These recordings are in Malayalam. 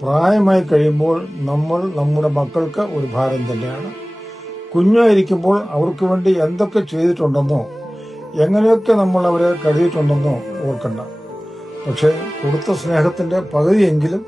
പ്രായമായി കഴിയുമ്പോൾ നമ്മൾ നമ്മുടെ മക്കൾക്ക് ഒരു ഭാരം തന്നെയാണ്. കുഞ്ഞായിരിക്കുമ്പോൾ അവർക്ക് വേണ്ടി എന്തൊക്കെ ചെയ്തിട്ടുണ്ടെന്നോ എങ്ങനെയൊക്കെ നമ്മൾ അവരെ കരുതിയിട്ടുണ്ടെന്നോ ഓർക്കണ്ട. പക്ഷെ കൊടുത്ത സ്നേഹത്തിന്റെ പകുതിയെങ്കിലും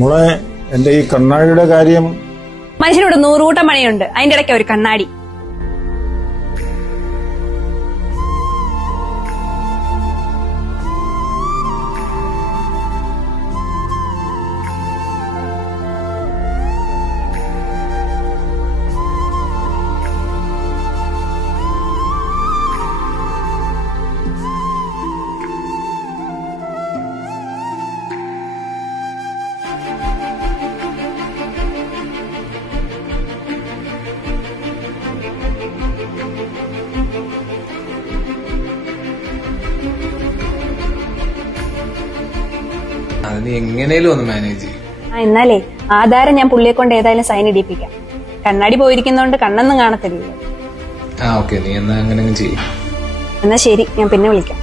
മോളെ, എന്റെ ഈ കണ്ണാടിയുടെ കാര്യം. മനുഷ്യനോട് 100 കൂട്ടം പണിയുണ്ട്, അതിന്റെ ഇടയ്ക്ക് ഒരു കണ്ണാടി. നീ എങ്ങനെയും ഒന്ന് മാനേജ് ചെയ്യും. എന്നാലേ ആധാരം ഞാൻ പുള്ളിയെ കൊണ്ട് ഏതായാലും സൈൻ ഇടിപ്പിക്കാം. കണ്ണാടി പോയിരിക്കുന്നോണ്ട് കണ്ണൊന്നും കാണത്തില്ലല്ലോ. ഓക്കെ, നീ എന്നാ അങ്ങനെ ചെയ്യും. എന്നാ ശരി, ഞാൻ പിന്നെ വിളിക്കാം.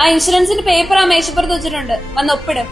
ആ ഇൻഷുറൻസിന്റെ പേപ്പർ ആ മേശപ്പുറത്ത് വെച്ചിട്ടുണ്ട്, വന്ന് ഒപ്പിട്.